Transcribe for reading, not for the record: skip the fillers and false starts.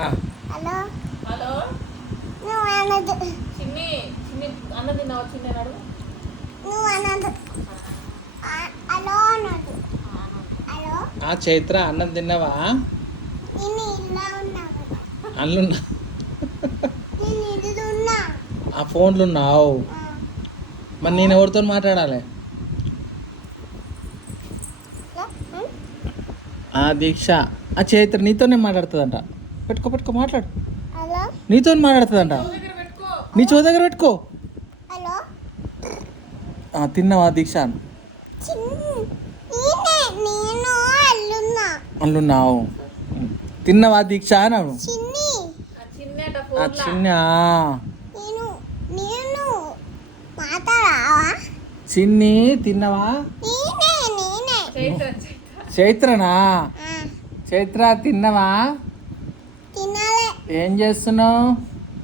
Hello hello నువ్వు అనదు చిన్ని చిన్ని అన్నం తిన్నావా చిన్ని అన్నాడు. నువ్వు అనదు హలో అనదు హలో చైత్ర అన్నం తిన్నావా? నేను ఇలా ఉన్నావు అల్లున్నా నేను ఇల్లు ఉన్నా ఆ ఫోన్లు ఉన్నావు. మరి నేను ఎవరితో మాట్లాడాలి? దీక్ష చైత్ర నీతోనే మాట్లాడుతుందంట. పెట్టుకో మాట్లాడు. హలో నీతో మాట్లాడుతుందంట. దగ్గర పెట్టుకో. నీ చో దగ్గర పెట్టుకో. హలో తిన్నావా దీక్ష? నేను అల్లున్నా అల్లున్నావు. తిన్నావా దీక్ష అన్నాను. చిన్ని చిన్నట ఆ ఫోన్లా. చిన్న నేను నేను మాట్లాడావా చిన్ని తిన్నావా? నేనే చైత్ర చైత్రనా? ఆ, చైత్ర తిన్నావా? తినాలే ఏం చేస్తున్నావు?